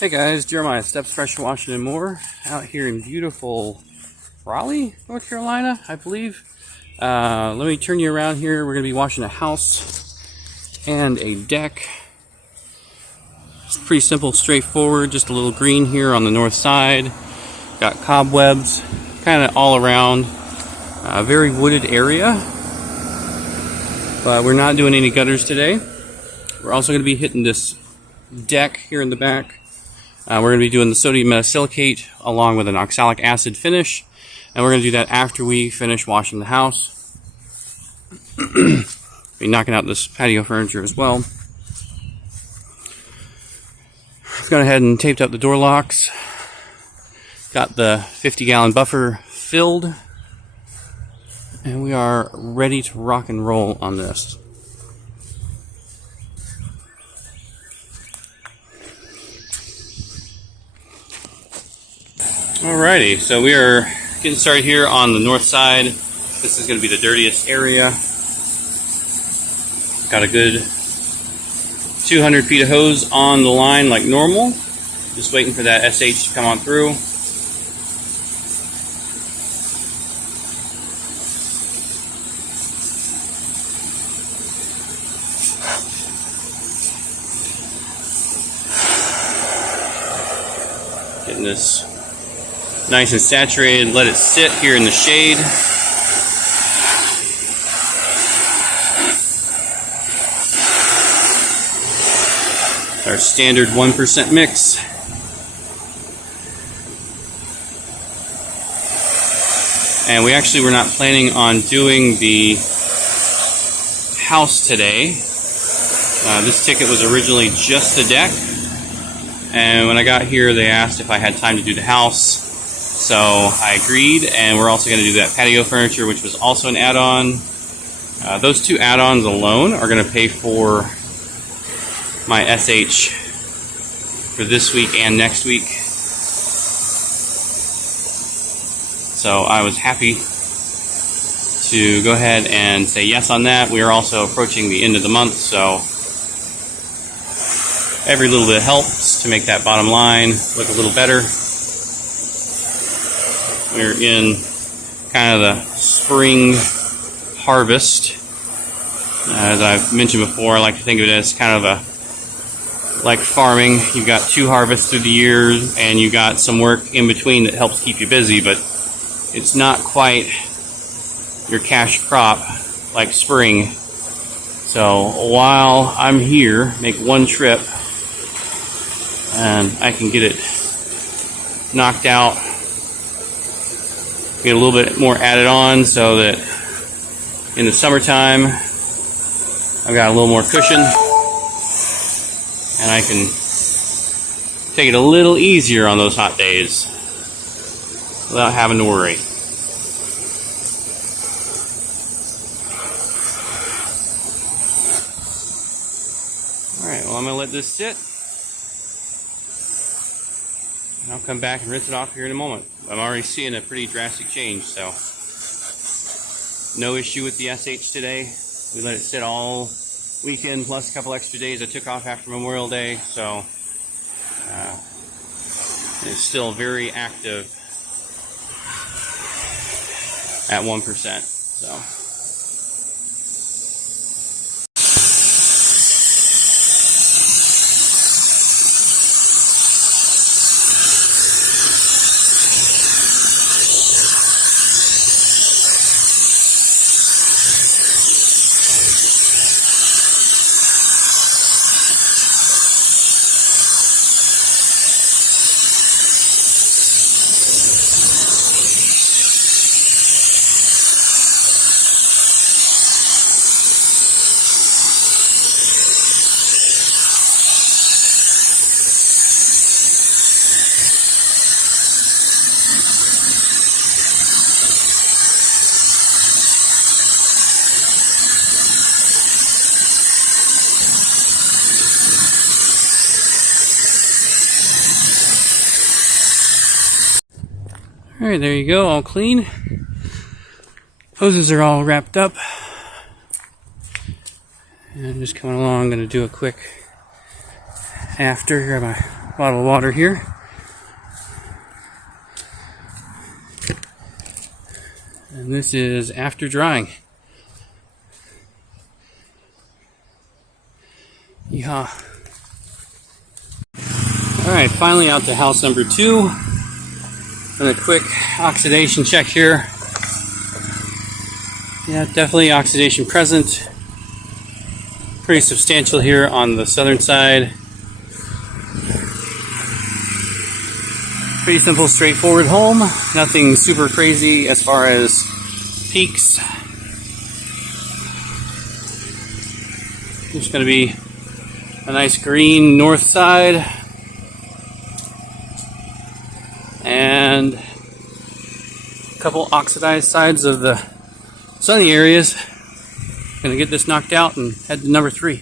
Hey guys, Jeremiah, Steps Pressure Washing and More, out here in beautiful Raleigh, North Carolina, I believe. Let me turn you around here. We're going to be washing a house and a deck. It's pretty simple, straightforward, just a little green here on the north side. Got cobwebs kind of all around. Very wooded area, but we're not doing any gutters today. We're also going to be hitting this deck here in the back. We're going to be doing the sodium metasilicate along with an oxalic acid finish, and we're going to do that after we finish washing the house. Be knocking out this patio furniture as well. I've gone ahead and taped up the door locks. Got the 50-gallon buffer filled, and we are ready to rock and roll on this. Alrighty, so we are getting started here on the north side. This is going to be the dirtiest area. Got a good 200 feet of hose on the line like normal. Just waiting for that SH to come on through. Getting this nice and saturated. Let it sit here in the shade. Our standard 1% mix. And we actually were not planning on doing the house today. This ticket was originally just the deck. And when I got here, they asked if I had time to do the house. So I agreed, and we're also going to do that patio furniture, which was also an add-on. Those two add-ons alone are going to pay for my SH for this week and next week. So I was happy to go ahead and say yes on that. We are also approaching the end of the month, so every little bit helps to make that bottom line look a little better. We're in kind of the spring harvest. As I've mentioned before, I like to think of it as kind of like farming. You've got 2 harvests through the year, and you've got some work in between that helps keep you busy, but it's not quite your cash crop like spring. So while I'm here, make one trip, and I can get it knocked out, get a little bit more added on so that in the summertime I've got a little more cushion and I can take it a little easier on those hot days without having to worry. Alright, well, I'm going to let this sit. I'll come back and rinse it off here in a moment. I'm already seeing a pretty drastic change, so no issue with the SH today. We let it sit all weekend plus a couple extra days I took off after Memorial Day, so it's still very active at 1%. So. Alright, there you go, all clean. Hoses are all wrapped up. And I'm just coming along, going to do a quick after. Grab my bottle of water here. And this is after drying. Yeehaw. Alright, finally out to house number 2. And a quick oxidation check here. Yeah, definitely oxidation present. Pretty substantial here on the southern side. Pretty simple, straightforward home. Nothing super crazy as far as peaks. There's going to be a nice green north side. And a couple oxidized sides of the sunny areas. Going to get this knocked out and head to number 3.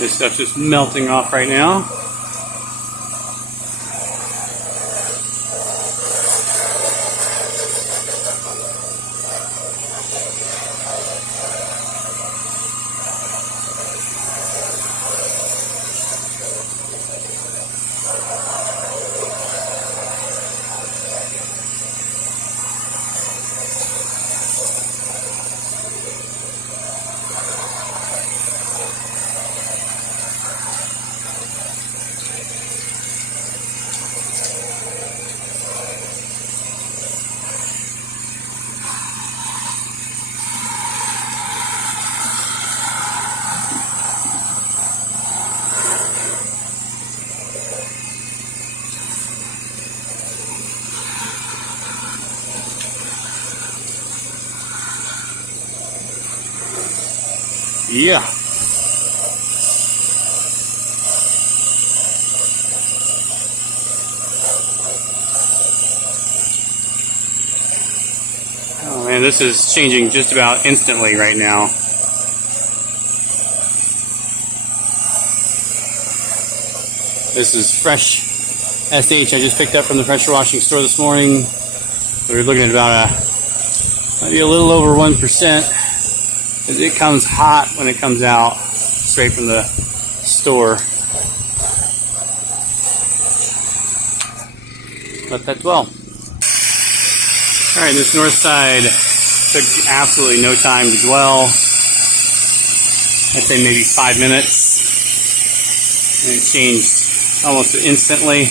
This stuff's just melting off right now. Yeah. Oh man, this is changing just about instantly right now. This is fresh SH I just picked up from the pressure washing store this morning. We're looking at about maybe a little over 1%. It comes hot when it comes out straight from the store. Let that dwell. Alright, this north side took absolutely no time to dwell. I'd say maybe 5 minutes. And it changed almost instantly.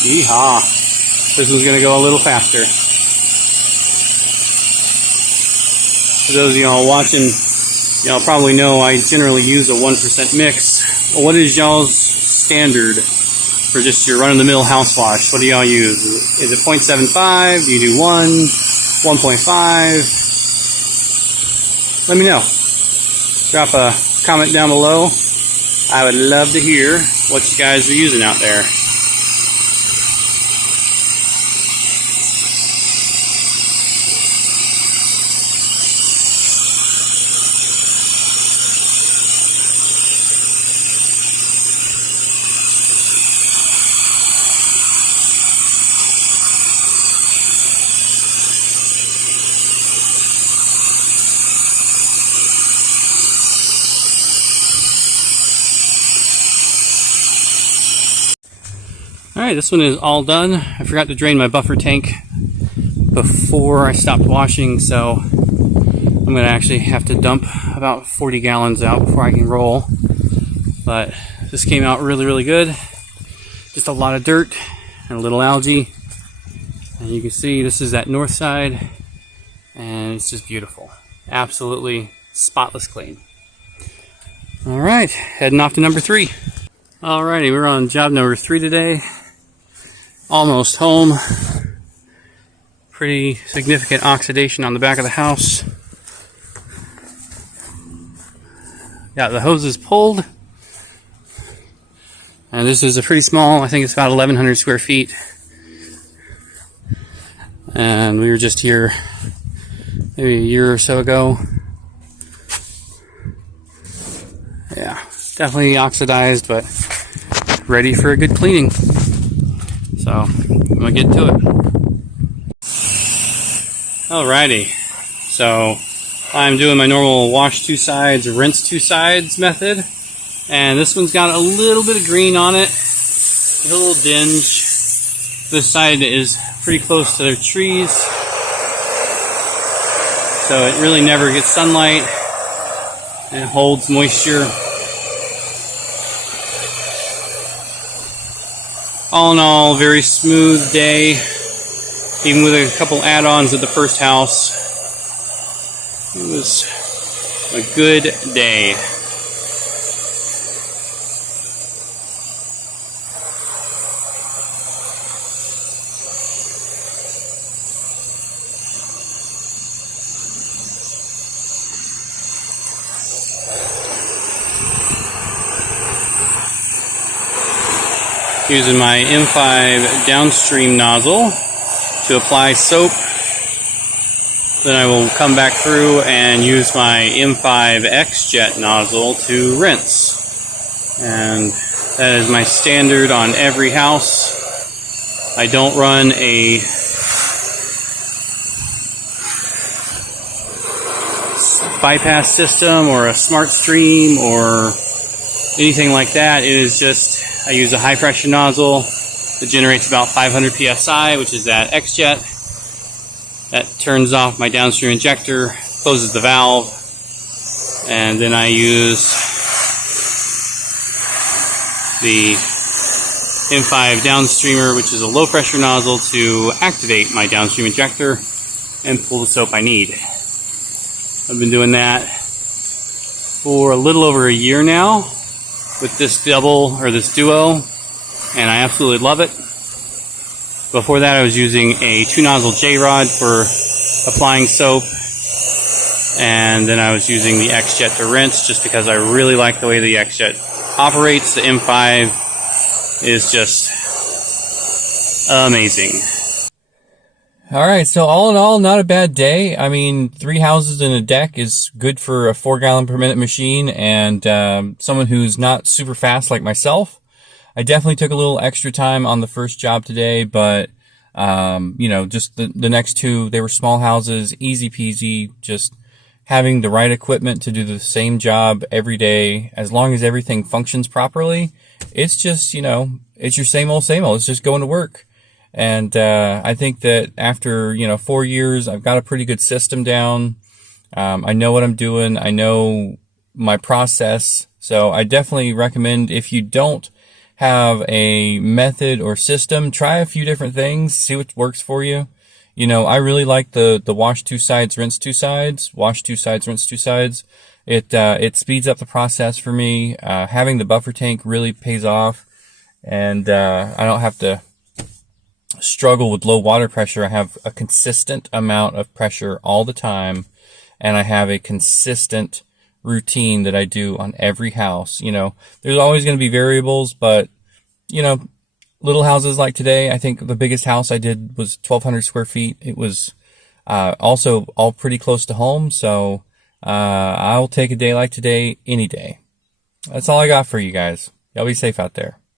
Yeehaw. This one's going to go a little faster. For those of y'all watching, y'all probably know I generally use a 1% mix. What is y'all's standard for just your run-of-the-mill house wash? What do y'all use? Is it 0.75? Do you do 1? 1.5? Let me know. Drop a comment down below. I would love to hear what you guys are using out there. Alright, this one is all done. I forgot to drain my buffer tank before I stopped washing, so I'm going to actually have to dump about 40 gallons out before I can roll. But this came out really, really good. Just a lot of dirt and a little algae. And you can see this is that north side, and it's just beautiful. Absolutely spotless clean. Alright, heading off to number 3. Alrighty, we're on job number 3 today. Almost home. Pretty significant oxidation on the back of the house. Got the hoses pulled. And this is a pretty small, I think it's about 1,100 square feet. and we were just here maybe a year or so ago. Yeah, definitely oxidized, but ready for a good cleaning. So I'm gonna get to it. Alrighty, so I'm doing my normal wash two sides, rinse two sides method, and this one's got a little bit of green on it, a little dinge. This side is pretty close to their trees, so it really never gets sunlight and holds moisture. All in all, very smooth day, even with a couple add-ons at the first house. It was a good day. Using my M5 downstream nozzle to apply soap. Then I will come back through and use my M5 XJET nozzle to rinse. And that is my standard on every house. I don't run a bypass system or a smart stream or anything like that. It is just, I use a high pressure nozzle that generates about 500 psi, which is that XJET. That turns off my downstream injector, closes the valve, and then I use the M5 downstreamer, which is a low pressure nozzle, to activate my downstream injector and pull the soap I need. I've been doing that for a little over a year now with this duo, and I absolutely love it. Before that, I was using a 2-nozzle J-rod for applying soap, and then I was using the XJET to rinse just because I really like the way the XJET operates. The M5 is just amazing. Alright, so all in all, not a bad day. I mean, 3 houses and a deck is good for a 4-gallon per minute machine, and someone who's not super fast like myself. I definitely took a little extra time on the first job today, but, you know, just the next 2, they were small houses, easy peasy, just having the right equipment to do the same job every day, as long as everything functions properly. It's just, you know, it's your same old, it's just going to work. And, I think that after, 4 years, I've got a pretty good system down. I know what I'm doing. I know my process. So I definitely recommend, if you don't have a method or system, try a few different things, see what works for you. I really like the wash two sides, rinse two sides, wash two sides, rinse two sides. It speeds up the process for me. Having the buffer tank really pays off, and I don't have to struggle with low water pressure. I have a consistent amount of pressure all the time, and I have a consistent routine that I do on every house. There's always going to be variables, but little houses like today, I think the biggest house I did was 1,200 square feet. It was also all pretty close to home, so I'll take a day like today any day. That's all I got for you guys. Y'all be safe out there.